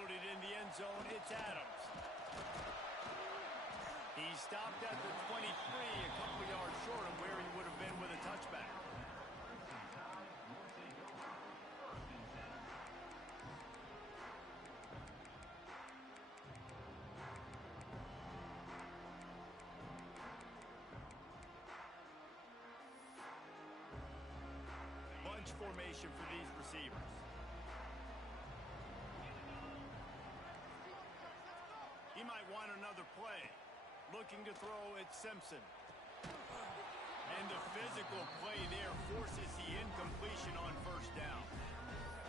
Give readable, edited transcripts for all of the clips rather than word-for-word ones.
Fielded in the end zone, it's Adams. He stopped at the 23, a couple yards short of where he would have been with a touchback. Bunch formation for these receivers. He might want another play. Looking to throw at Simpson. And the physical play there forces the incompletion on first down.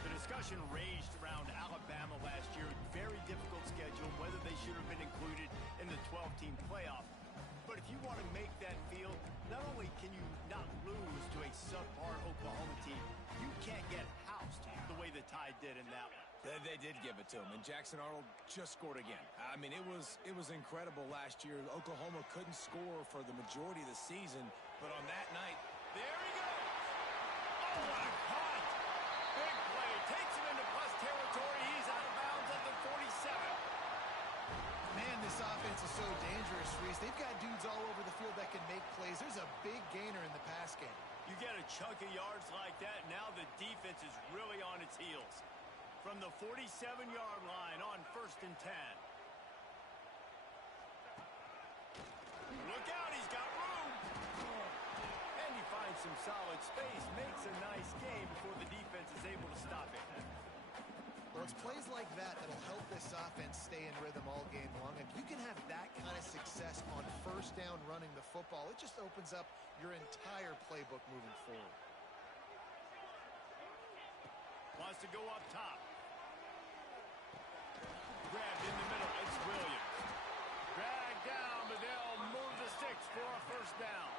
The discussion raged around Alabama last year. Very difficult schedule, whether they should have been included in the 12-team playoff. But if you want to make that field, not only can you not lose to a subpar Oklahoma team, you can't get housed the way the Tide did in that one. They did give it to him, and Jackson Arnold just scored again. I mean, it was incredible last year. Oklahoma couldn't score for the majority of the season, but on that night, there he goes. Oh, what a cut! Big play. Takes him into plus territory. He's out of bounds at the 47. Man, this offense is so dangerous, Reese. They've got dudes all over the field that can make plays. There's a big gainer in the pass game. You get a chunk of yards like that, now the defense is really on its heels. From the 47-yard line on 1st and 10. Look out, he's got room. And he finds some solid space, makes a nice game before the defense is able to stop it. Well, it's plays like that that'll help this offense stay in rhythm all game long. If you can have that kind of success on first down running the football, it just opens up your entire playbook moving forward. Wants to go up top. Grabbed in the middle. It's Williams. Dragged down, but they'll move the sticks for a first down.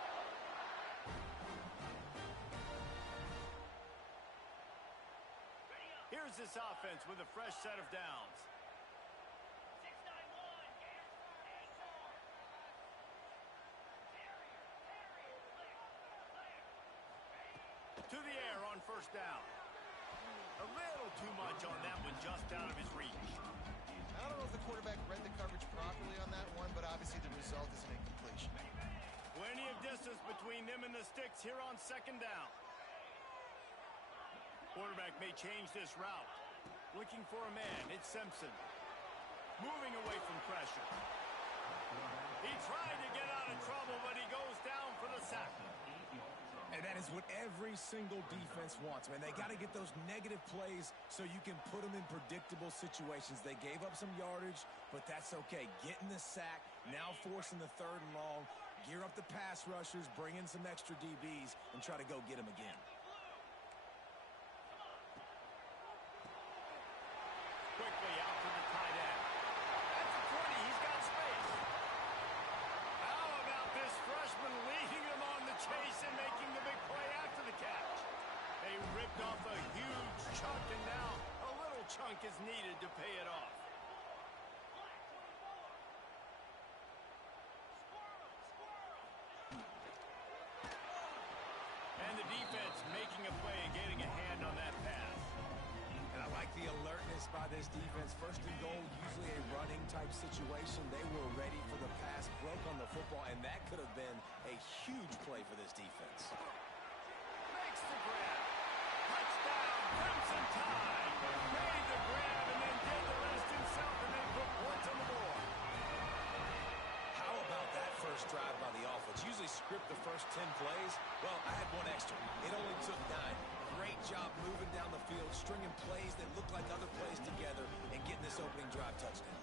Here's this offense with a fresh set of downs. To the air on first down. A little too much on that one, just out of his reach. I don't know if the quarterback read the coverage properly on that one, but obviously the result is an incompletion. Plenty of distance between them and the sticks here on second down. Quarterback may change this route. Looking for a man. It's Simpson. Moving away from pressure. He tried to get out of trouble, but he goes down for the sack. and that is what every single defense wants, man. They got to get those negative plays so you can put them in predictable situations. They gave up some yardage, but that's okay. Getting the sack, now forcing the 3rd and long, gear up the pass rushers, bring in some extra DBs, and try to go get them again. Quickly out for the tight end. That's a 20. He's got space. How about this freshman leading them on the chase and making the big play after the catch? They ripped off a huge chunk, and now a little chunk is needed to pay it off. And the defense making a play and getting a hand on that pass. And I like the alertness by this defense. 1st and goal, usually a running type situation. They were ready for the pass, broke on the football, and that could have been a huge play for this defense. Makes the grab. Touchdown, Crimson Tide. Made the grab and then did the rest himself and then put points on the board. How about that first drive by the offense? Usually script the first 10 plays. Well, I had one extra. It only took 9. Great job moving down the field, stringing plays that look like other plays together, and getting this opening drive touchdown.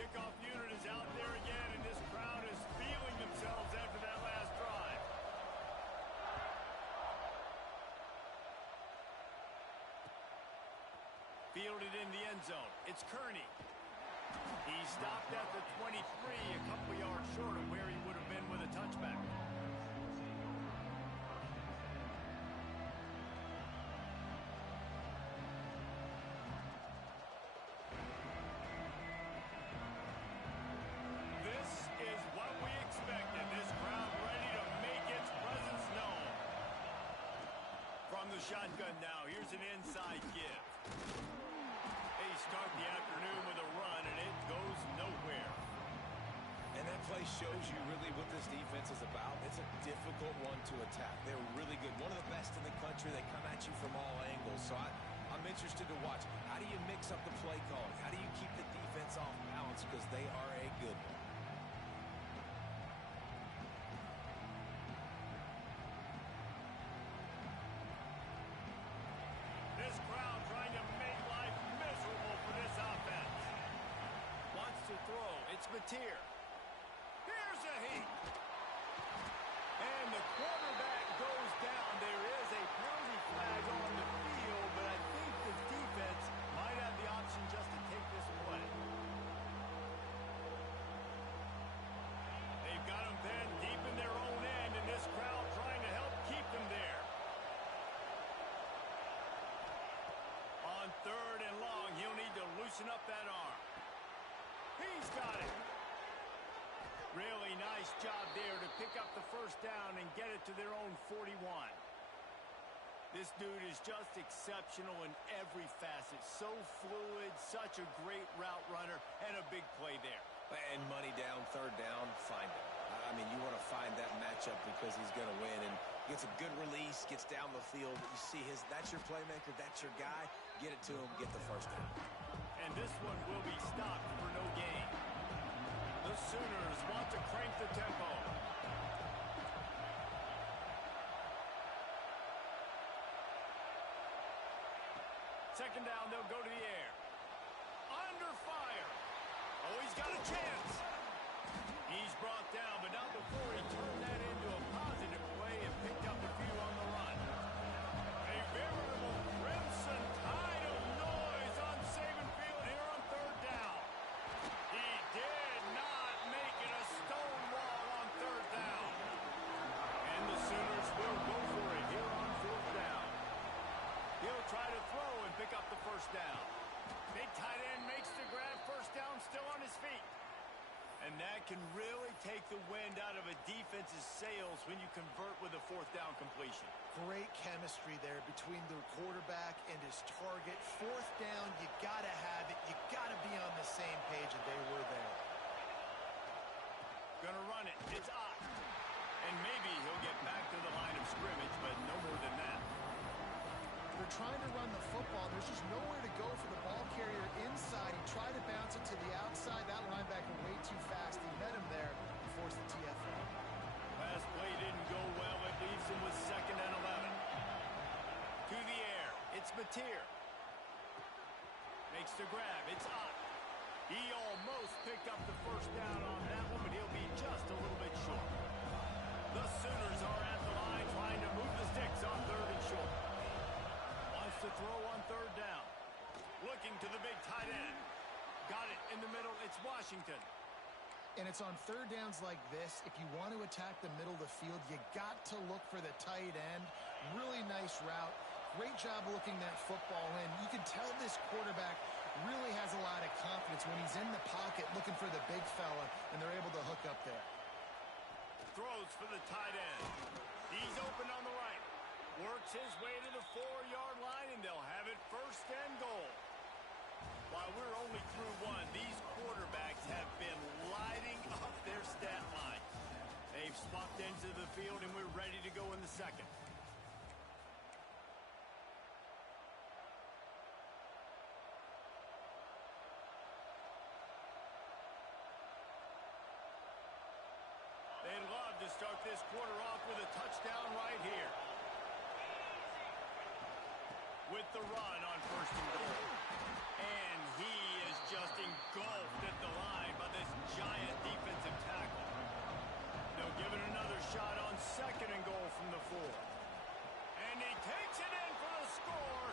Kickoff unit is out there again, and this crowd is feeling themselves after that last drive. Fielded in the end zone. It's Kearney. He stopped at the 23, a couple yards short of where he would have been with a touchback. This is what we expected. This crowd ready to make its presence known. From the shotgun now. Here's an inside give. They start the afternoon with a run, and it goes nowhere. And that play shows you really what this defense is about. It's a difficult one to attack. They're really good. One of the best in the country. They come at you from all angles. So I'm interested to watch. How do you mix up the play calling? How do you keep the defense off balance? Because they are a good one. This crowd trying to make life miserable for this offense. Wants to throw. It's Mateer. Here's a heat. And the quarterback goes down. There is a penalty flag on the field, but I think the defense might have the option just to take this play. They've got them then deep in their own end, and this crowd trying to help keep them there. On 3rd and long, he'll need to loosen up that arm. He's got it. Really nice job there to pick up the first down and get it to their own 41. This dude is just exceptional in every facet. So fluid, such a great route runner, and a big play there. And money down, 3rd down, find him. I mean, you want to find that matchup because he's going to win. And gets a good release, gets down the field. You see that's your playmaker, that's your guy. Get it to him, get the first down. And this one will be stopped for no gain. The Sooners want to crank the tempo. Second down, they'll go to the air. Under fire. Oh, he's got a chance. He's brought down, but not before he turned that into a positive play and picked up a few on the run. A veritable crimson tide of noise on Saban Field here on 3rd down. He did not make it a stone wall on 3rd down. And the Sooners will go for it here on 4th down. He'll try to throw and pick up the first down. Big tight end makes the grab. First down, still on his feet. And that can really take the wind out of a defense's sails when you convert with a 4th down completion. Great chemistry there between the quarterback and his target. 4th down, you got to have it. You got to be on the same page, and they were there. Gonna run it. It's Ott. And maybe he'll get back to the line of scrimmage, but no more than that. They're trying to run the football. There's just nowhere to go for the ball carrier inside. He tried to bounce it to the outside. That linebacker way too fast. He met him there and forced the TFL. Last play didn't go well. It leaves him with 2nd and 11. To the air. It's Mateer. Makes the grab. It's Ott. He almost picked up the first down on that one, but he'll be just a little bit short. The Sooners are at the line trying to move the sticks on 3rd and short. To throw on 3rd down. Looking to the big tight end. Got it in the middle. It's Washington. And it's on 3rd downs like this. If you want to attack the middle of the field, you got to look for the tight end. Really nice route. Great job looking that football in. You can tell this quarterback really has a lot of confidence when he's in the pocket looking for the big fella, and they're able to hook up there. Throws for the tight end. He's open on the right. Works his way to the 4-yard line, and they'll have it 1st and goal. While we're only through one, these quarterbacks have been lighting up their stat line. They've swapped ends of the field, and we're ready to go in the second. They'd love to start this quarter off with a touchdown right here. With the run on 1st and goal. And he is just engulfed at the line by this giant defensive tackle. They'll give it another shot on 2nd and goal from the 4. And he takes it in for the score.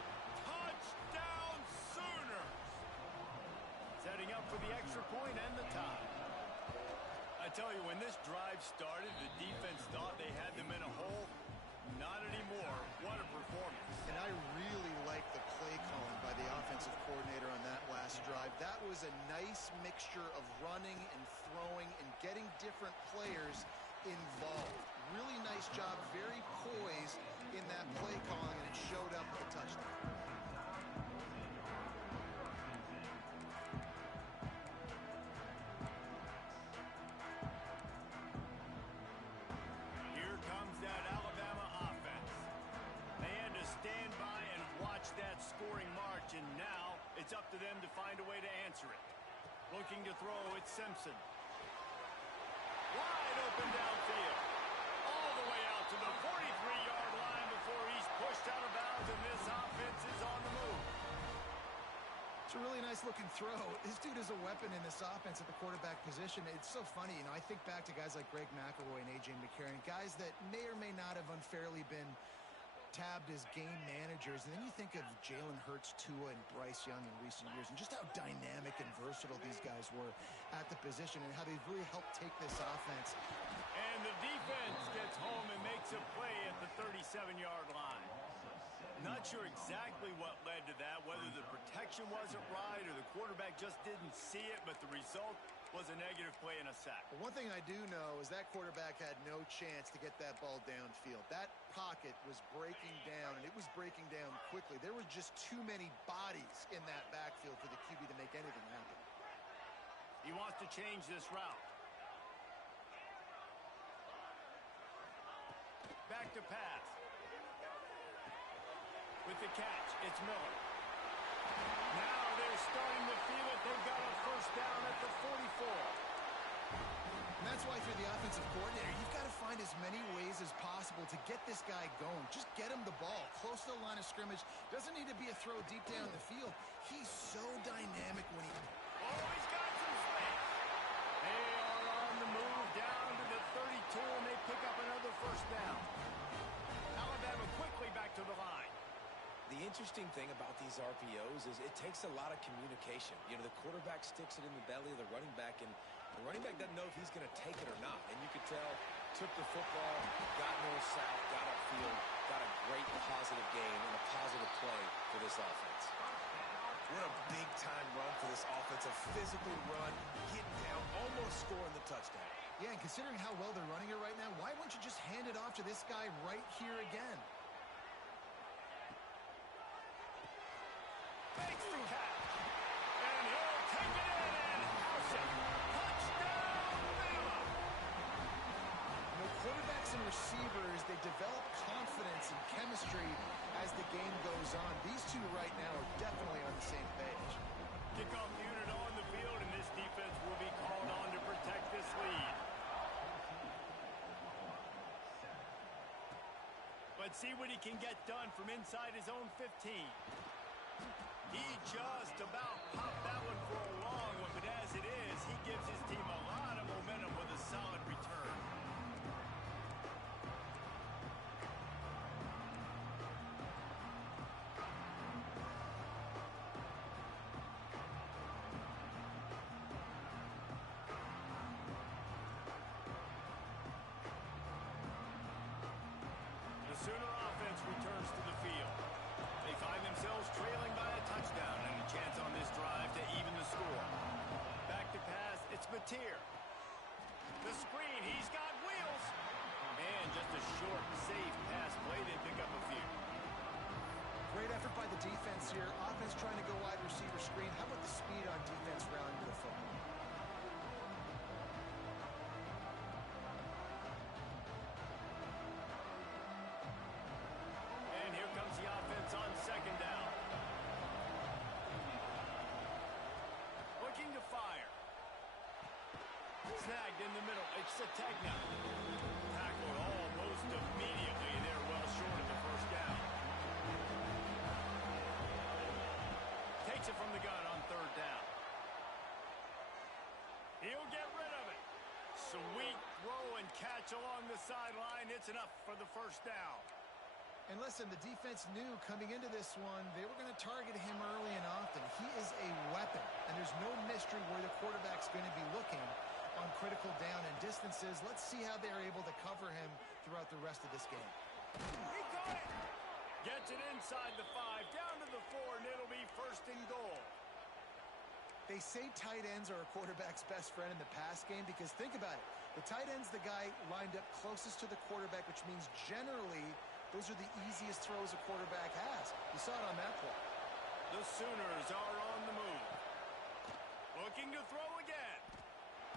Touchdown Sooners. Setting up for the extra point and the tie. I tell you, when this drive started, the defense thought they had them in a hole. Not anymore. What a performance. And I really like the play calling by the offensive coordinator on that last drive. That was a nice mixture of running and throwing and getting different players involved. really nice job, very poised in that play calling, and it showed up with a touchdown. Here comes that Alabama offense. They had to stand by and watch that scoring march, and now it's up to them to find a way to answer it. Looking to throw, it's Simpson. Wide open downfield. All the way out to the 43-yard line before he's pushed out of bounds, and this offense is on the move. It's a really nice-looking throw. This dude is a weapon in this offense at the quarterback position. It's so funny. I think back to guys like Greg McElroy and A.J. McCarron, guys that may or may not have unfairly been tabbed as game managers, and then you think of Jalen Hurts, Tua, and Bryce Young in recent years, and just how dynamic and versatile these guys were at the position and how they've really helped take this offense. And the defense gets home and makes a play at the 37-yard line. Not sure exactly what led to that, whether the protection wasn't right or the quarterback just didn't see it, but the result was a negative play and a sack. But one thing I do know is that quarterback had no chance to get that ball downfield. That pocket was breaking down, and it was breaking down quickly. There were just too many bodies in that backfield for the QB to make anything happen. He wants to change this route. Back to pass. With the catch, it's Miller. Now they're starting to feel it. They've got a first down at the 44. And that's why if you're the offensive coordinator, you've got to find as many ways as possible to get this guy going. Just get him the ball close to the line of scrimmage. Doesn't need to be a throw deep down the field. He's so dynamic when he... Oh, he's got some space. They are on the move down to the 32, and they pick up another first down. Alabama quickly back to the line. The interesting thing about these RPOs is it takes a lot of communication. You know, the quarterback sticks it in the belly of the running back, and the running back doesn't know if he's going to take it or not. And you could tell, took the football, got north-south, got upfield, got a great positive game and a positive play for this offense. What a big-time run for this offense. A physical run, getting down, almost scoring the touchdown. Yeah, and considering how well they're running it right now, why wouldn't you just hand it off to this guy right here again? Makes the catch. And he'll take it in and house it. Touchdown, Bama! You know, quarterbacks and receivers, they develop confidence and chemistry as the game goes on. These two right now are definitely on the same page. Kickoff unit on the field, and this defense will be called on to protect this lead. But see what he can get done from inside his own 15. He just about popped that one for a long one, but as it is, he gives his team a lot of momentum with a solid return. The Sooner offense returns to the field. They find themselves trailing by a touchdown and a chance on this drive to even the score. Back to pass, it's Mateer. The screen, he's got wheels. And just a short, safe pass play, they pick up a few. Great effort by the defense here. Offense trying to go wide receiver screen. How about the speed on defense rounding to the football? And here comes the offense on second down. Looking to fire. Snagged in the middle. It's Sategna. Tackled almost immediately. They're well short of the first down. Takes it from the gun on third down. He'll get rid of it. Sweet throw and catch along the sideline. It's enough for the first down. And listen, the defense knew coming into this one, they were going to target him early and often. He is a weapon, and there's no mystery where the quarterback's going to be looking on critical down and distances. Let's see how they're able to cover him throughout the rest of this game. He got it. Gets it inside the 5, down to the 4, and it'll be first and goal. They say tight ends are a quarterback's best friend in the pass game because think about it. The tight end's the guy lined up closest to the quarterback, which means generally those are the easiest throws a quarterback has. You saw it on that play. The Sooners are on the move. Looking to throw again.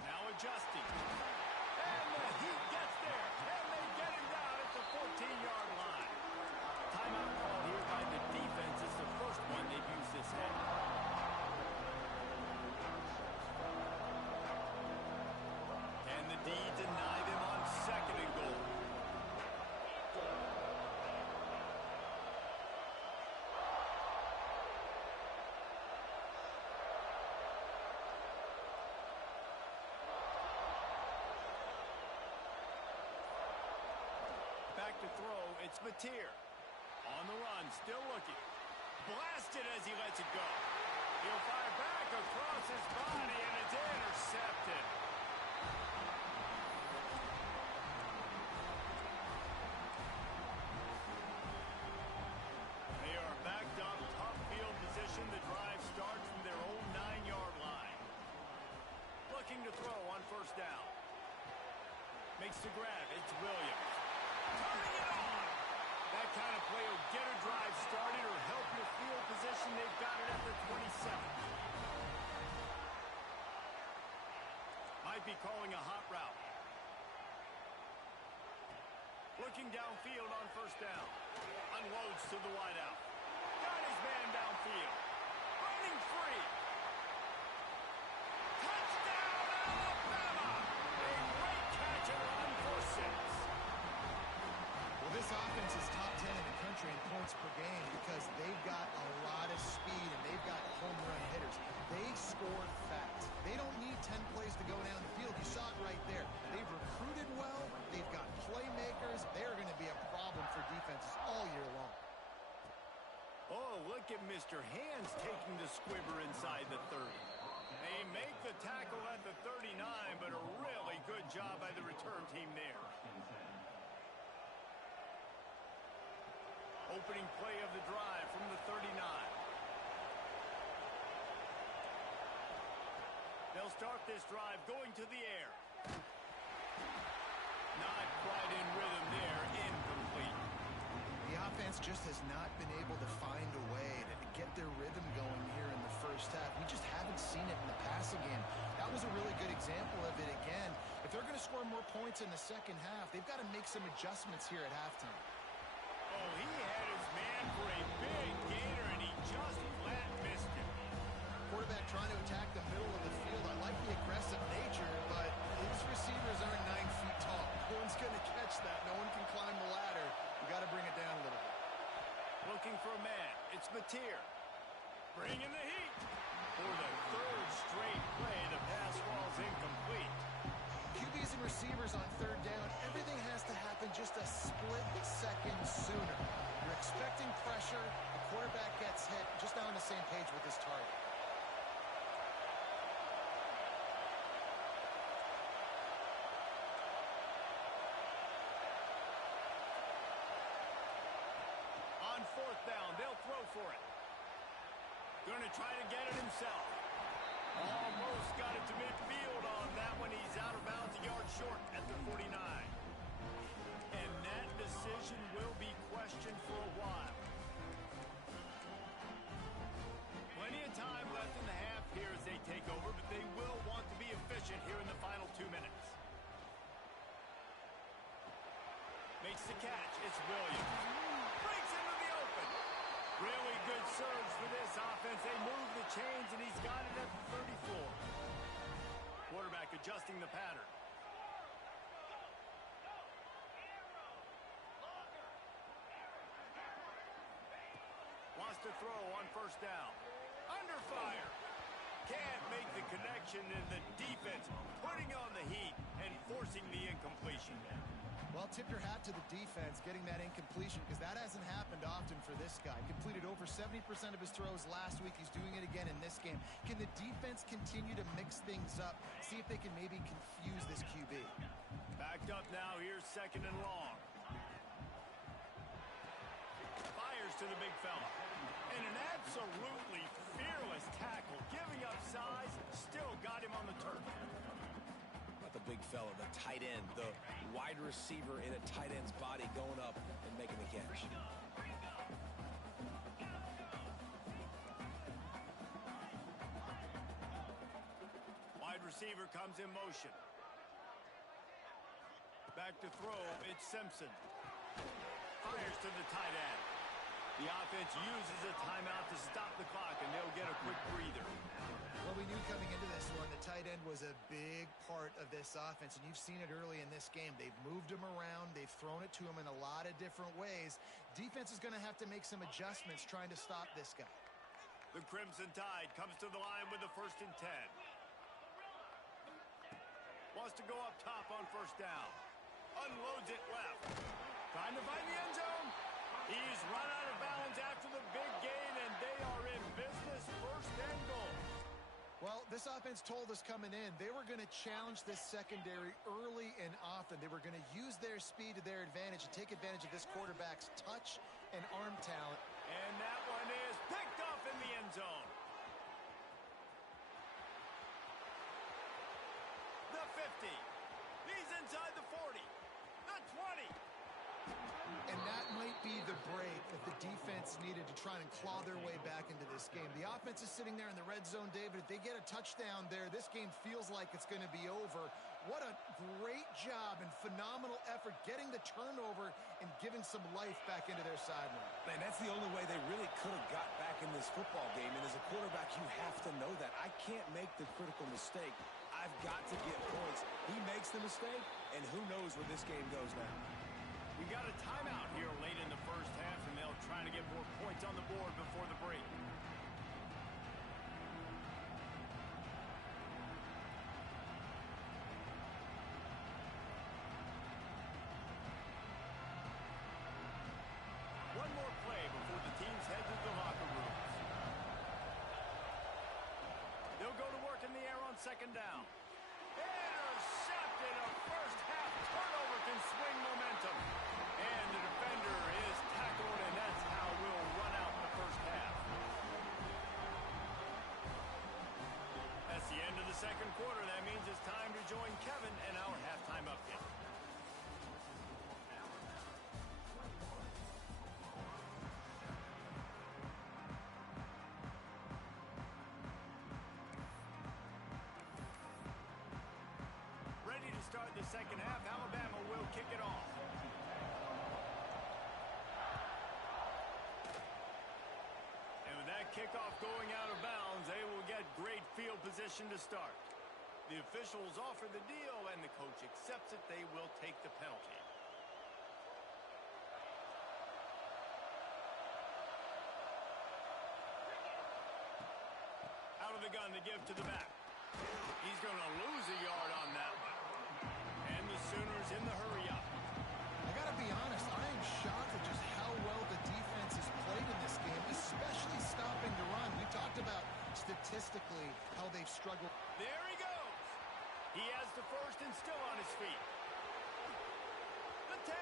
Now adjusting. And the Heat gets there. And they get him down at the 14-yard line. Timeout call here by the defense. It's the first one they've used this half. And the D denied him on 2nd and goal. Back to throw, it's Mateer. On the run, still looking. Blasted as he lets it go. He'll fire back across his body, and it's intercepted. They are backed up, tough field position. The drive starts from their own 9-yard line. Looking to throw on 1st down. Makes the grab, it's Williams. Turning it on! That kind of play will get a drive started or help your field position. They've got it at the 27. Might be calling a hot route. Looking downfield on 1st down. Unloads to the wideout. Got his man downfield. Running free. Touchdown, Alabama! A great catch and run for 6. Well, this offense is top 10 in the country in points per game because they've got a lot of speed and they've got home run hitters. They score fast. They don't need 10 plays to go down the field. You saw it right there. They've recruited well. They've got playmakers. They're going to be a problem for defenses all year long. Oh, look at Mr. Hands taking the squibber inside the 30. They make the tackle at the 39, but a really good job by the return team there. Opening play of the drive from the 39. They'll start this drive going to the air. Not quite in rhythm there, incomplete. The offense just has not been able to find a way to get their rhythm going here in the 1st half. We just haven't seen it in the passing game. That was a really good example of it again. If they're going to score more points in the 2nd half, they've got to make some adjustments here at halftime. Oh, he had his man for a big gainer, and he just flat missed it. Quarterback trying to attack the middle of the field. I like the aggressive nature, but his receivers aren't 9 feet tall. No one's going to catch that. No one can climb the ladder. You got to bring it down a little bit. Looking for a man. It's Mateer. Bringing the heat. For the 3rd straight play, the pass falls incomplete. QBs and receivers on 3rd down, everything has to happen just a split second sooner. You're expecting pressure, the quarterback gets hit, just not on the same page with his target. On 4th down, they'll throw for it. Going to try to get it himself. Almost got it to midfield on that one. He's out of bounds, a yard short at the 49. And that decision will be questioned for a while. Plenty of time left in the half here as they take over, but they will want to be efficient here in the final 2 minutes. Makes the catch. It's Williams. Breaks into the open. Really good surge for this offense. They move the chains, and he's got it at the 34. Quarterback adjusting the pattern. Wants to throw on 1st down. Under fire. Can't make the connection, and the defense putting on the heat and forcing the incompletion. Well, tip your hat to the defense getting that incompletion because that hasn't happened often for this guy. Completed over 70% of his throws last week. He's doing it again in this game. Can the defense continue to mix things up? See if they can maybe confuse this QB. Backed up now. Here's 2nd and long. Fires fires to the big fella. And an absolutely fearless tackle. Giving up size, still got him on the turf. Not the big fella, the tight end, the wide receiver in a tight end's body going up and making the catch. Wide receiver comes in motion. Back to throw, it's Simpson. Fires to the tight end. The offense uses a timeout to stop the clock, and they'll get a quick breather. Well, we knew coming into this one, the tight end was a big part of this offense, and you've seen it early in this game. They've moved him around. They've thrown it to him in a lot of different ways. Defense is going to have to make some adjustments trying to stop this guy. The Crimson Tide comes to the line with the 1st and 10. Wants to go up top on 1st down. Unloads it left. Trying to find the end zone. He's run out of bounds after the big gain, and they are in business. 1st and goal. Well, this offense told us coming in they were going to challenge this secondary early and often. They were going to use their speed to their advantage and take advantage of this quarterback's touch and arm talent. And that one is picked off in the end zone. The 50. He's inside the 40. The 20. And that might be the break that the defense needed to try and claw their way back into this game. The offense is sitting there in the red zone, David. If they get a touchdown there, this game feels like it's going to be over. What a great job and phenomenal effort getting the turnover and giving some life back into their sideline. Man, that's the only way they really could have got back in this football game. And as a quarterback, you have to know that. I can't make the critical mistake. I've got to get points. He makes the mistake, and who knows where this game goes now. We got a timeout here late in the 1st half, and they'll try to get more points on the board before the break. One more play before the teams head to the locker rooms. They'll go to work in the air on 2nd down. Intercepted. A 1st half turnover can swing momentum. And the defender is tackled, and that's how we'll run out the 1st half. That's the end of the 2nd quarter. That means it's time to join Kevin and our halftime update. Ready to start the 2nd half. Alabama will kick it off. And with that kickoff going out of bounds, they will get great field position to start. The officials offer the deal, and the coach accepts it. They will take the penalty. Out of the gun to give to the back. He's going to lose a yard on that one. And the Sooners in the hurry-up. I got to be honest, I am shocked at just how well the defense has played in this game, especially stopping the run. We talked about statistically how they've struggled. There he goes. He has the 1st and still on his feet. The 10.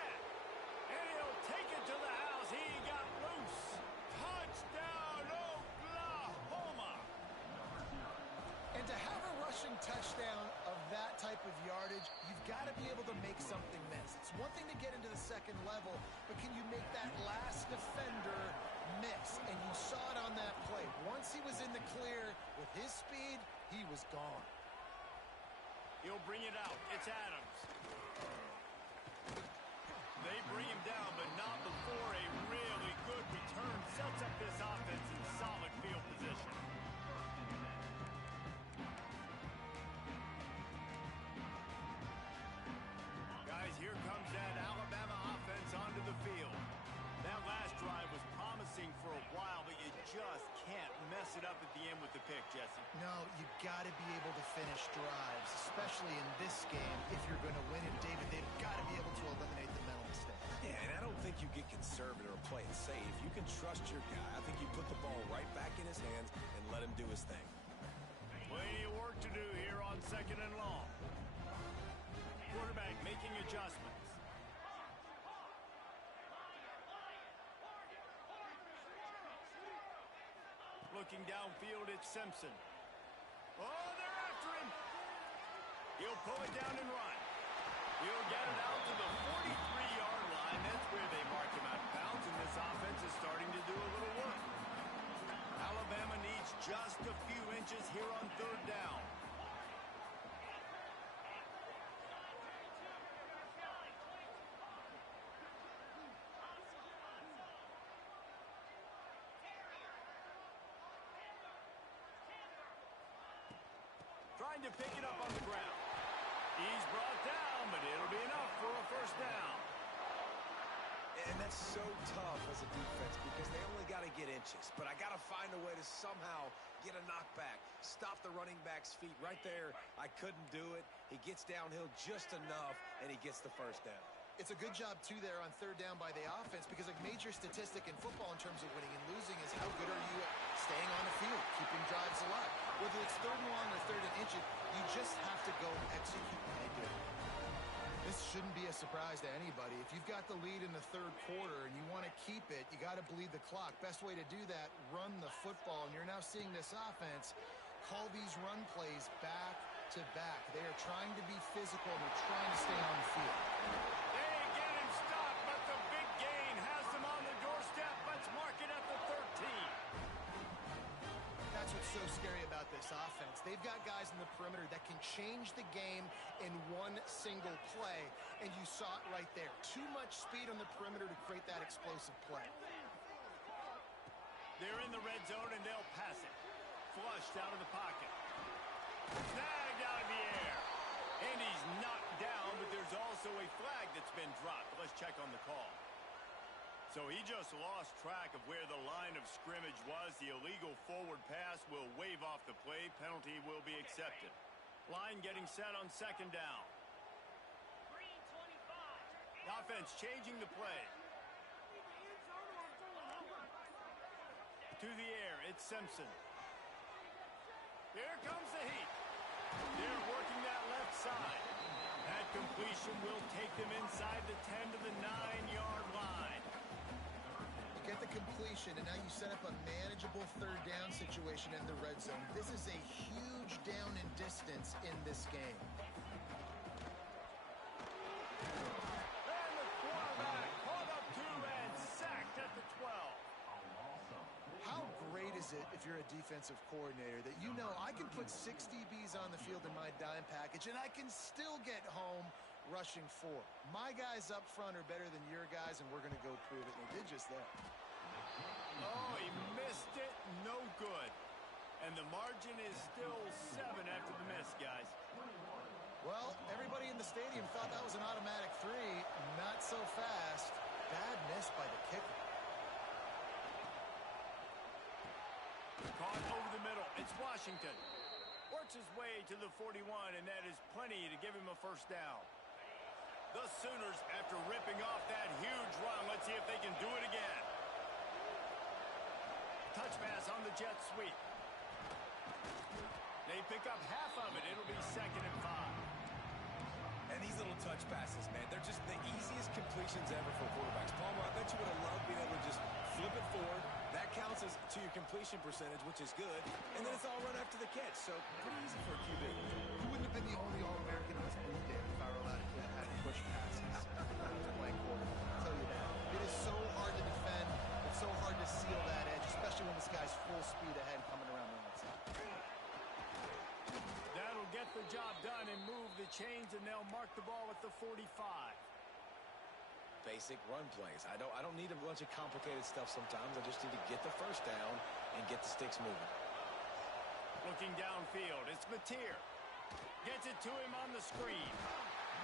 And he'll take it to the house. He got loose. Touchdown, Oklahoma. And to have a rushing touchdown of that type of yardage, you've got to be able to make something miss. It's one thing to get into the 2nd level, but can you make that last defender miss? And you saw it on that play. Once he was in the clear with his speed, he was gone. He'll bring it out. It's Adams. They bring him down, but not before a really good return sets up this offense in solid field position. Guys, here comes that Alabama offense onto the field. That last drive was promising for a while, but you just can't mess it up at the end with the pick, Jesse. No, you got to be able to finish drives, especially in this game. If you're going to win it, David, they've got to be able to eliminate the mental mistakes. Yeah, and I don't think you get conservative or play it safe. You can trust your guy. I think you put the ball right back in his hands and let him do his thing. Plenty of work to do here on 2nd and long. Quarterback making adjustments. Looking downfield, it's Simpson. Oh, they're after him. He'll pull it down and run. He'll get it out to the 43-yard line. That's where they mark him out of bounds, and this offense is starting to do a little work. Alabama needs just a few inches here on third down. Trying to pick it up on the ground. He's brought down, but it'll be enough for a first down. And that's so tough as a defense because they only got to get inches. But I got to find a way to somehow get a knockback, stop the running back's feet right there. I couldn't do it. He gets downhill just enough, and he gets the first down. It's a good job, too, there on third down by the offense because a major statistic in football in terms of winning and losing is how good are you at staying on the field, keeping drives alive. Whether it's third and long or third and inches, you just have to go execute, and they do. This shouldn't be a surprise to anybody. If you've got the lead in the third quarter and you want to keep it, you got to bleed the clock. Best way to do that, run the football. And you're now seeing this offense call these run plays back to back. They are trying to be physical and they're trying to stay on the field. They get him stopped, but the big gain has them on the doorstep. Let's mark it at the 13. That's what's so scary about this offense. They've got guys in the perimeter that can change the game in one single play, and you saw it right there. Too much speed on the perimeter to create that explosive play. They're in the red zone, and they'll pass it. Flushed out of the pocket. Snagged out of the air. And he's knocked down, but there's also a flag that's been dropped. Let's check on the call. So he just lost track of where the line of scrimmage was. The illegal forward pass will wave off the play. Penalty will be accepted. Line getting set on second down. The offense changing the play. To the air, it's Simpson. Here comes the heat. They're working that left side. That completion will take them inside the 10 to the 9-yard line. Get the completion, and now you set up a manageable third down situation in the red zone. This is a huge down in distance in this game. And the quarterback caught up two and sacked at the 12. How great is it if you're a defensive coordinator that you know I can put 6 DBs on the field in my dime package and I can still get home rushing 4. My guys up front are better than your guys, and we're going to go prove it. And they did just that. Oh, he missed it. No good. And the margin is still 7 after the miss, guys. Well, everybody in the stadium thought that was an automatic 3. Not so fast. Bad miss by the kicker. Caught over the middle. It's Washington. Works his way to the 41, and that is plenty to give him a first down. The Sooners, after ripping off that huge run, let's see if they can do it again. Touch pass on the jet sweep. They pick up half of it. It'll be 2nd and 5. And these little touch passes, man, they're just the easiest completions ever for quarterbacks. Palmer, I bet you would have loved being able to just flip it forward. That counts as to your completion percentage, which is good. And then it's all run after the catch. So pretty easy for a QB. You wouldn't have been the only All-American on this booth day if I were allowed to have had push passes to blank quarter. I'll tell you that. It is so hard to defend. It's so hard to seal that edge, especially when this guy's full speed ahead coming around the outside. That'll get the job done and move the chains, and they'll mark the ball at the 45. Basic run plays. I don't need a bunch of complicated stuff sometimes. I just need to get the first down and get the sticks moving. Looking downfield, it's Mateer. Gets it to him on the screen.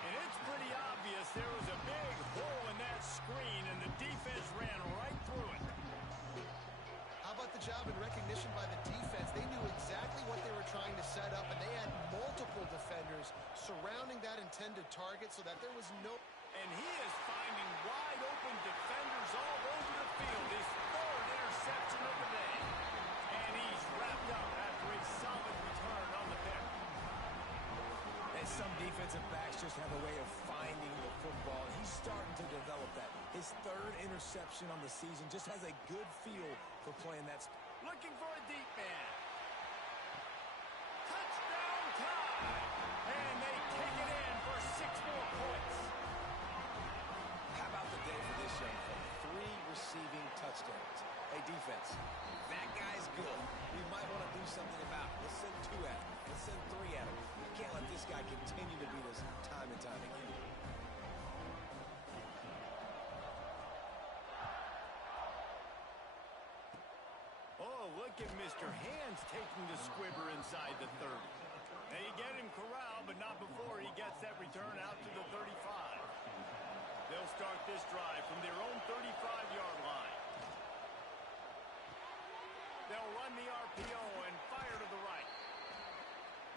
And it's pretty obvious there was a big hole in that screen, and the defense ran right through it. How about the job and recognition by the defense? They knew exactly what they were trying to set up, and they had multiple defenders surrounding that intended target so that there was no... And he is finding wide open defenders all over the field. His 3rd interception of the day. And he's wrapped up after a solid return on the pick. And some defensive backs just have a way of finding the football. He's starting to develop that. His 3rd interception on the season just has a good feel for playing that. Looking for a deep man. Touchdown tie. And they kick it in for 6 more points. How about the day for this young fella? 3 receiving touchdowns. Hey, defense, that guy's good. We might want to do something about it. Let's send 2 at him. Let's send 3 at him. We can't let this guy continue to beat us time and time again. Oh, look at Mr. Hands taking the squibber inside the 30. They get him corralled, but not before he gets that return out to the 35. They'll start this drive from their own 35-yard line. They'll run the RPO and fire to the right.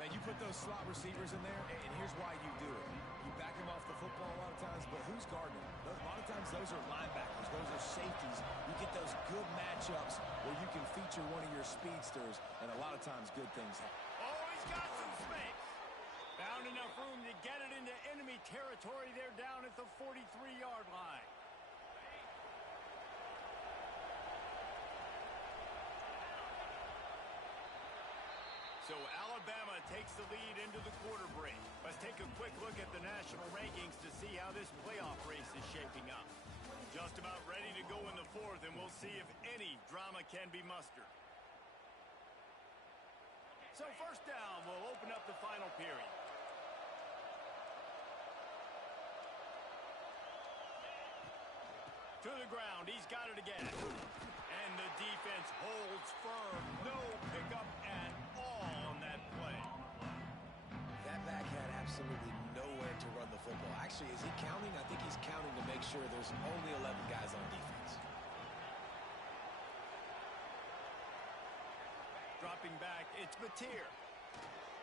Man, you put those slot receivers in there, and here's why you do it. You back them off the football a lot of times, but who's guarding them? A lot of times those are linebackers. Those are safeties. You get those good matchups where you can feature one of your speedsters, and a lot of times good things happen. Oh, he's got some space. Found enough room to get it into enemy territory. They're down at the 43-yard line. So Alabama takes the lead into the quarter break. Let's take a quick look at the national rankings to see how this playoff race is shaping up. Just about ready to go in the 4th, and we'll see if any drama can be mustered. So first down, we'll open up the final period. To the ground, he's got it again. And the defense holds firm. No pickup at all on that play. That back had absolutely nowhere to run the football. Actually, is he counting? I think he's counting to make sure there's only 11 guys on defense. Dropping back, it's Mateer.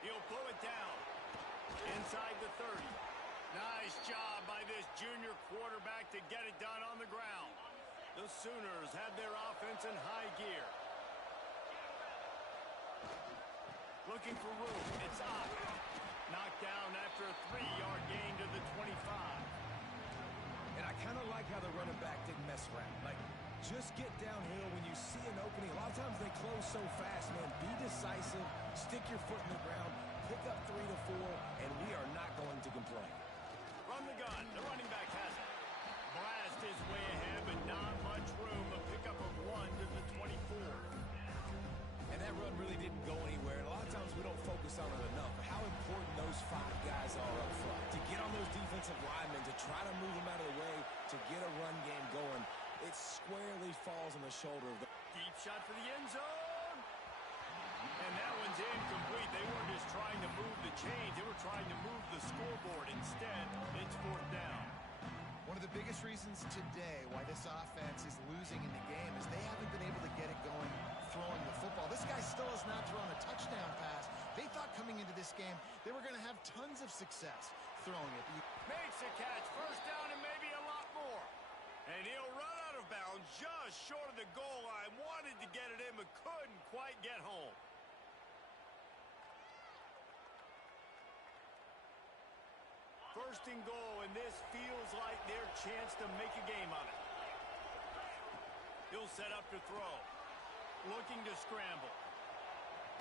He'll pull it down. Inside the 30. Nice job by this junior quarterback to get it done on the ground. The Sooners have their offense in high gear. Looking for room. It's up. Knocked down after a 3-yard gain to the 25. And I kind of like how the running back didn't mess around. Like, just get downhill when you see an opening. A lot of times they close so fast, man. Be decisive. Stick your foot in the ground. Pick up 3 to 4, and we are not going to complain. Run the gun. The running back has it. Blast his way ahead, but not much room. A pickup of 1 to the 24. And that run really didn't go anywhere. And a lot of times we don't focus on it enough. But how important those 5 guys are up front. To get on those defensive linemen, to try to move them out of the way, to get a run game going, it squarely falls on the shoulder of the... Deep shot for the end zone. And that one's incomplete. They weren't just trying to move the chains. They were trying to move the scoreboard. Instead, it's 4th down. One of the biggest reasons today why this offense is losing in the game is they haven't been able to get it going throwing the football. This guy still has not thrown a touchdown pass. They thought coming into this game they were going to have tons of success throwing it. Makes a catch. First down and maybe a lot more. And he'll run out of bounds just short of the goal line. Wanted to get it in but couldn't quite get home. First and goal, and this feels like their chance to make a game of it. He'll set up to throw. Looking to scramble.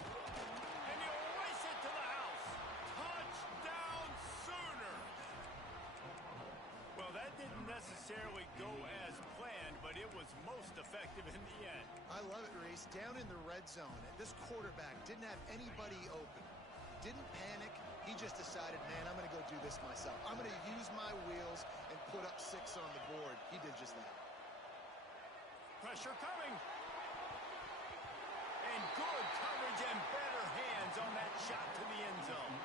And he'll race it to the house. Touchdown, Sooner! Well, that didn't necessarily go as planned, but it was most effective in the end. I love it, Reese. Down in the red zone, this quarterback didn't have anybody open. Didn't panic. He just decided, man, I'm going to go do this myself. I'm going to use my wheels and put up 6 on the board. He did just that. Pressure coming. And good coverage and better hands on that shot to the end zone.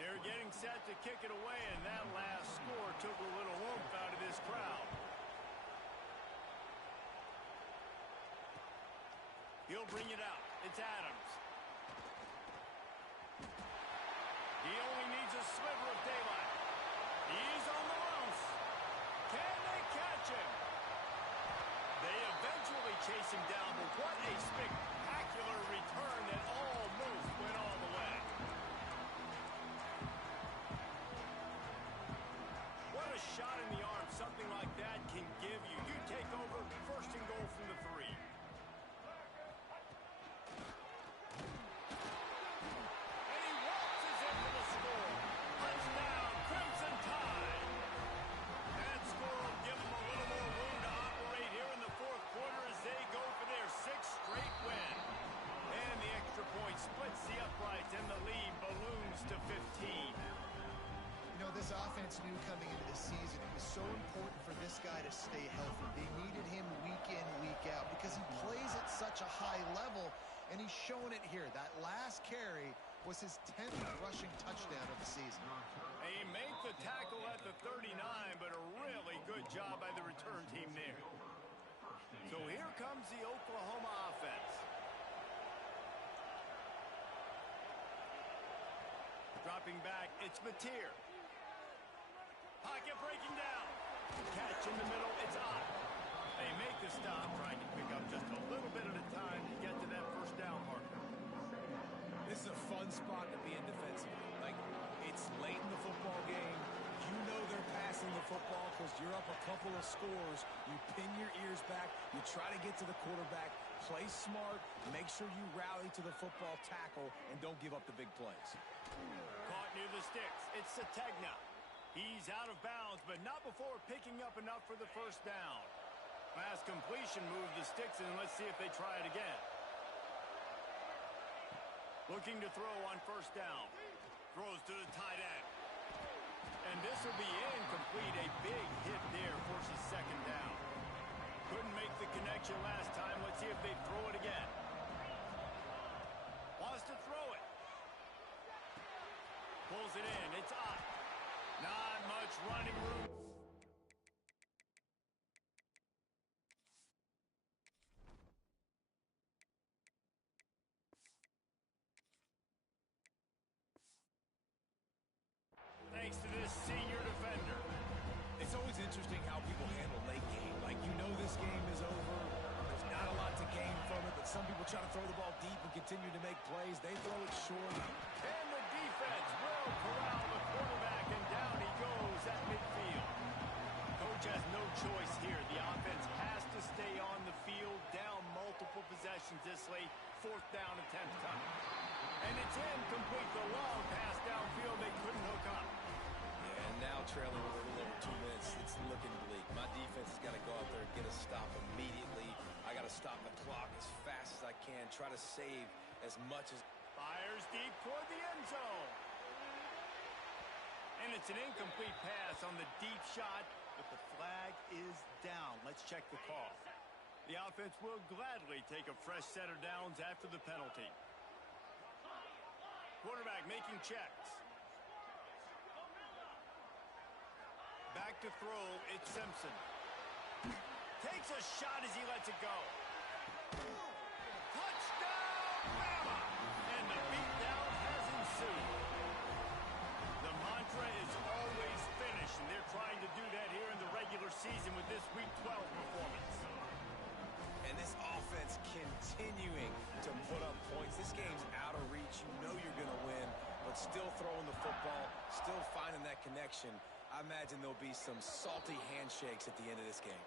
They're getting set to kick it away, and that last score took a little oomph out of this crowd. He'll bring it out. It's Adams. He only needs a sliver of daylight. He's on the loose. Can they catch him? They eventually chase him down, but what a spectacular return that almost went all the way. What a shot in the arm. Something like that can uprights, and the lead balloons to 15. You know, this offense knew coming into the season it was so important for this guy to stay healthy. They needed him week in, week out because he plays at such a high level, and he's showing it here. That last carry was his 10th rushing touchdown of the season. He made the tackle at the 39, but a really good job by the return team there. So here comes the Oklahoma offense. Dropping back, it's Mateer. Pocket breaking down. Catch in the middle, it's Ott. They make the stop, trying to pick up just a little bit at a time to get to that first down marker. This is a fun spot to be in defensively. Like, it's late in the football game. You know they're passing the football because you're up a couple of scores. You pin your ears back. You try to get to the quarterback. Play smart. Make sure you rally to the football tackle and don't give up the big plays. Caught near the sticks. It's Sategna. He's out of bounds, but not before picking up enough for the first down. Pass completion moved the sticks, and let's see if they try it again. Looking to throw on first down. Throws to the tight end. And this will be incomplete. A big hit there forces second down. Couldn't make the connection last time. Let's see if they throw it again. Wants to throw it. Pulls it in. It's Ott. Not much running room. Thanks to this senior defender. It's always interesting how people handle late game. Like, you know this game is over. There's not a lot to gain from it, but some people try to throw the ball deep and continue to make plays. They throw it short. And the defense will corral the quarterback, and down he goes at midfield. Coach has no choice here. The offense has to stay on the field, down multiple possessions this late. Fourth down attempt coming. And it's incomplete. The long pass downfield, they couldn't hook up. Yeah, and now trailing with a little over 2 minutes, it's looking bleak. My defense has got to go out there and get a stop immediately. I got to stop the clock as fast as I can, try to save as much as... Fires deep toward the end zone. And it's an incomplete pass on the deep shot, but the flag is down. Let's check the call. The offense will gladly take a fresh set of downs after the penalty. Quarterback making checks. Back to throw, it's Simpson. Takes a shot as he lets it go. Touchdown, Bama! And the beatdown has ensued. The mantra is always finish, and they're trying to do that here in the regular season with this Week 12 performance. And this offense continuing to put up points. This game's out of reach. You know you're going to win, but still throwing the football, still finding that connection. I imagine there'll be some salty handshakes at the end of this game.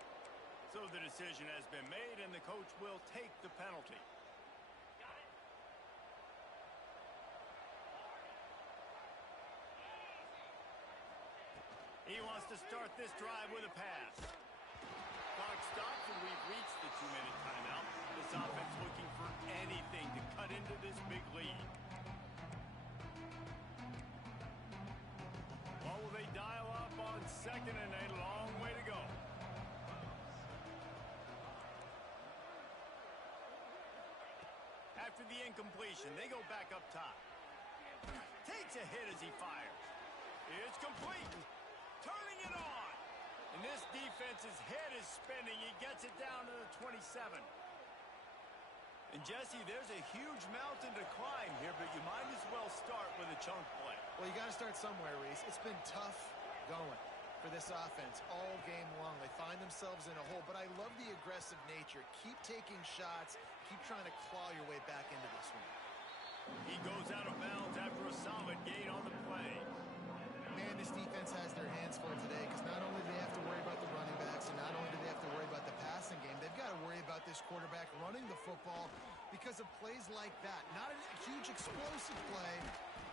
So the decision has been made, and the coach will take the penalty. He wants to start this drive with a pass. Clock stops, and we've reached the 2-minute timeout. This offense looking for anything to cut into this big lead. What will they dial up on second and a long way to go? After the incompletion, they go back up top. Takes a hit as he fires. It's complete. Turning it on. And this defense's head is spinning. He gets it down to the 27. And Jesse, there's a huge mountain to climb here, but you might as well start with a chunk play. Well, you got to start somewhere, Reese. It's been tough going for this offense all game long. They find themselves in a hole, but I love the aggressive nature. Keep taking shots. Keep trying to claw your way back into this one. He goes out of bounds after a solid gain on the play. Man, this defense has their hands full today because not only do they have to worry about the running backs and not only do they have to worry about the passing game, they've got to worry about this quarterback running the football because of plays like that. Not a huge explosive play,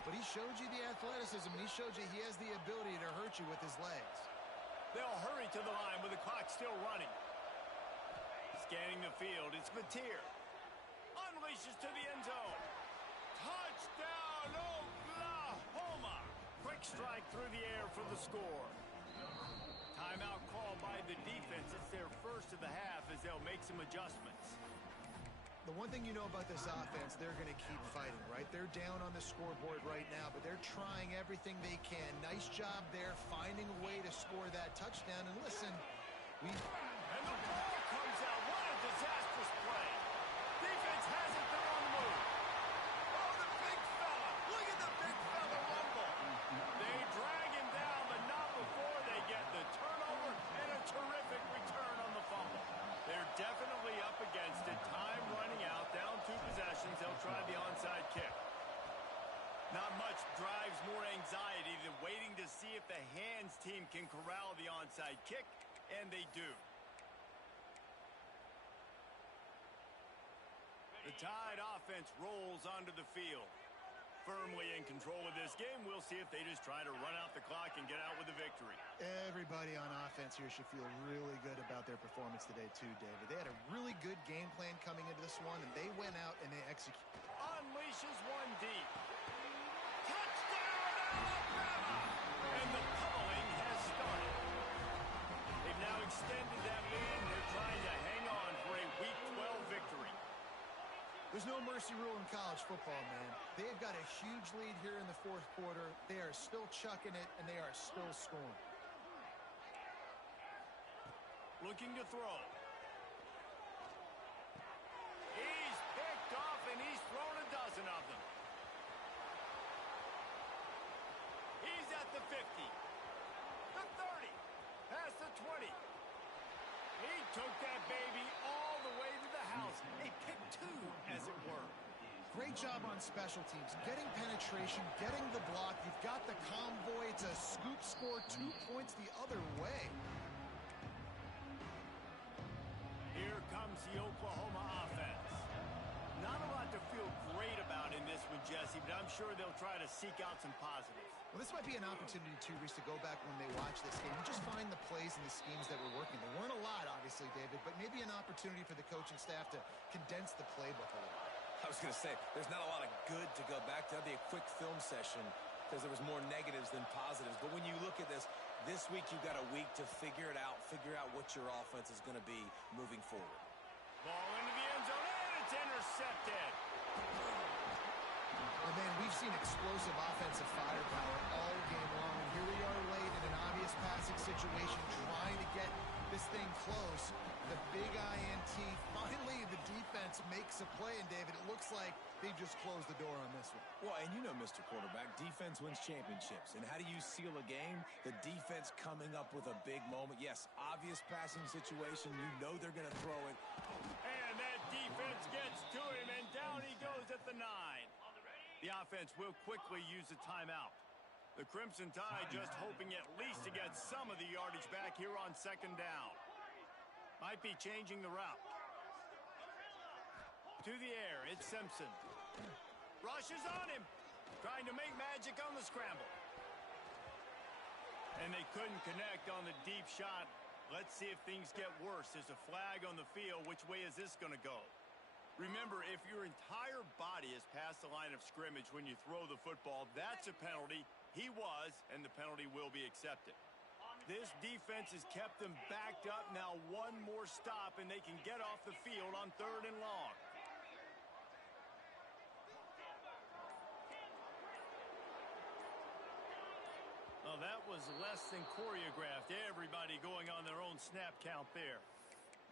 but he showed you the athleticism, and he showed you he has the ability to hurt you with his legs. They'll hurry to the line with the clock still running. Scanning the field, it's Mateer. Unleashes to the end zone. Touchdown! Touchdown, Oklahoma! Quick strike through the air for the score. Timeout called by the defense. It's their first of the half as they'll make some adjustments. The one thing you know about this offense, they're going to keep fighting, right? They're down on the scoreboard right now, but they're trying everything they can. Nice job there, finding a way to score that touchdown. And listen, And the ball comes out. What a disastrous play. Defense has it. They're on the move. Oh, the big fella. Look at the big fella rumble. They drag him down, but not before they get the turnover and a terrific return on the fumble. They're definitely up against it. Time running out. Down 2 possessions. They'll try the onside kick. Not much drives more anxiety than waiting to see if the hands team can corral the onside kick, and they do. The Tide offense rolls onto the field. Firmly in control of this game. We'll see if they just try to run out the clock and get out with a victory. everybody on offense here should feel really good about their performance today too, David. They had a really good game plan coming into this one, and they went out and they executed. Unleashes one deep. Touchdown, Alabama! And the pummeling has started. They've now extended that lead. They're trying to hang on for a Week 12 victory. There's no mercy rule in college football, man. They've got a huge lead here in the 4th quarter. They are still chucking it, and they are still scoring. Looking to throw. He's picked off, and he's thrown a dozen of them. He's at the 50. The 30. Past the 20. He took that baby all the way to the house. A pick 2, as it were. Great job on special teams. Getting penetration, getting the block. You've got the convoy. It's a scoop score, 2 points the other way. Here comes the Oklahoma offense. Not a lot to feel great about in this one, Jesse, but I'm sure they'll try to seek out some positives. Well, this might be an opportunity, too, Reese, to go back when they watch this game and just find the plays and the schemes that were working. There weren't a lot, obviously, David, but maybe an opportunity for the coaching staff to condense the playbook a little. I was going to say, there's not a lot of good to go back to. That'd be a quick film session because there was more negatives than positives. But when you look at this week you've got a week to figure it out, figure out what your offense is going to be moving forward. Ball into the end zone, and it's intercepted. Well, man, we've seen explosive offensive firepower all game long, and here we are late in an obvious passing situation trying to get this thing close. The big INT, finally the defense makes a play, and David, it looks like they just closed the door on this one. Well, and you know, Mr. Quarterback, defense wins championships. And how do you seal a game? The defense coming up with a big moment. Yes, obvious passing situation. You know they're going to throw it. And that defense gets to him, and down he goes at the 9. The offense will quickly use a timeout. The Crimson Tide just hoping at least to get some of the yardage back here on 2nd down. Might be changing the route. To the air, it's Simpson. Rushes on him. Trying to make magic on the scramble. And they couldn't connect on the deep shot. Let's see if things get worse. There's a flag on the field. Which way is this going to go? Remember, if your entire body is past the line of scrimmage when you throw the football, that's a penalty. He was, and the penalty will be accepted. This defense has kept them backed up. Now one more stop, and they can get off the field on 3rd and long. Well, that was less than choreographed. Everybody going on their own snap count there.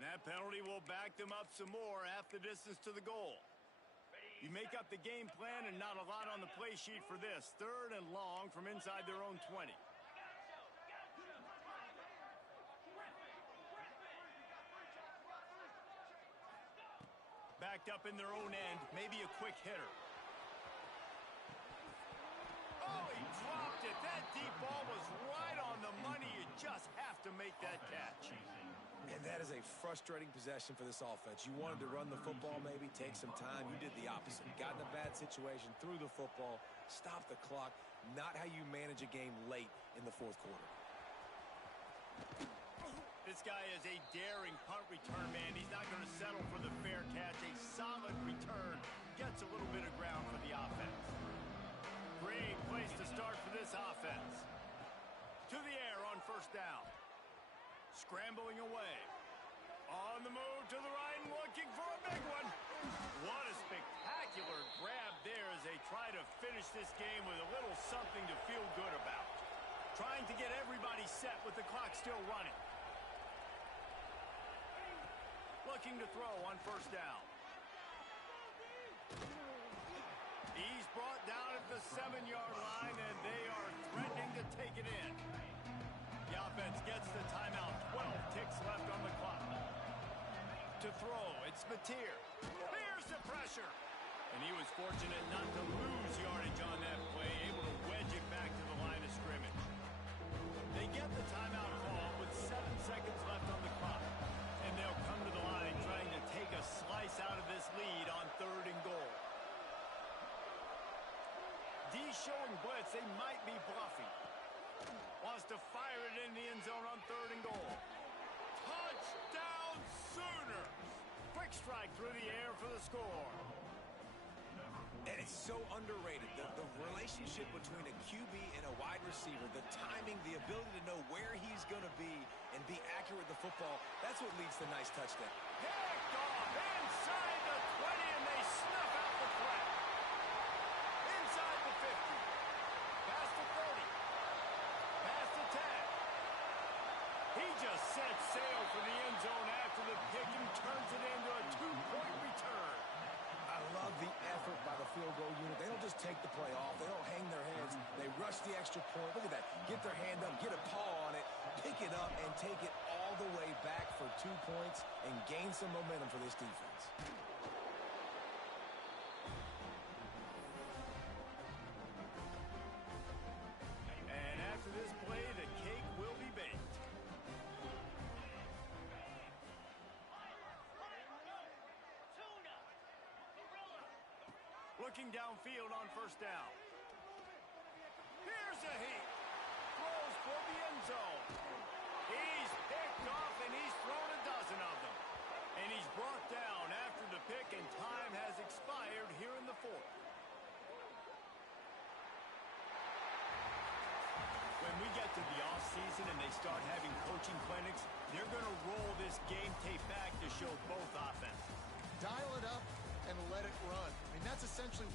And that penalty will back them up some more, half the distance to the goal. You make up the game plan and not a lot on the play sheet for this. 3rd and long from inside their own 20. Backed up in their own end, maybe a quick hitter. Oh, he dropped it. That deep ball was right on the money. You just have to make that catch. And that is a frustrating possession for this offense. You wanted to run the football, maybe take some time. You did the opposite. Got in a bad situation, threw the football, stopped the clock. Not how you manage a game late in the 4th quarter. This guy is a daring punt return man. He's not going to settle for the fair catch. A solid return. Gets a little bit of ground for the offense. place to start for this offense. To the air on first down. Scrambling away. On the move to the right and looking for a big one. What a spectacular grab there as they try to finish this game with a little something to feel good about. Trying to get everybody set with the clock still running. Looking to throw on first down. He's brought down at the 7-yard line, and they are threatening to take it in. The offense gets the timeout. 12 ticks left on the clock. To throw, it's Mateer. Here's the pressure. And he was fortunate not to lose yardage on that play, able to wedge it back to the line of scrimmage. They get the timeout call with 7 seconds left on the clock. And they'll come to the line trying to take a slice out of this lead on 3rd and goal. D showing blitz, they might be bluffing. Wants to fire it in the end zone on 3rd and goal. Touchdown Sooners! Quick strike through the air for the score. And it's so underrated, the relationship between a QB and a wide receiver, the timing, the ability to know where he's going to be and be accurate with the football, that's what leads to nice touchdown. Picked off inside the 20, and they snuff out the threat. Inside the 50. Past the 30. Past the 10. He just set sail for the end zone after the pick and turns it into a 2-point return. I love the effort by the field goal unit. They don't just take the play off. They don't hang their heads. They rush the extra point. Look at that. Get their hand up, get a paw on it, pick it up, and take it all the way back for 2 points and gain some momentum for this defense. And after this play, the cake will be baked. Looking downfield on first down. Here's a heat. Throws for the end zone. He's picked off, and he's thrown a dozen of them. And he's brought down after the pick, and time has expired here in the 4th. When we get to the offseason and they start having coaching clinics, they're going to roll this game tape back to show both offenses. Dial it up and let it run. I mean, that's essentially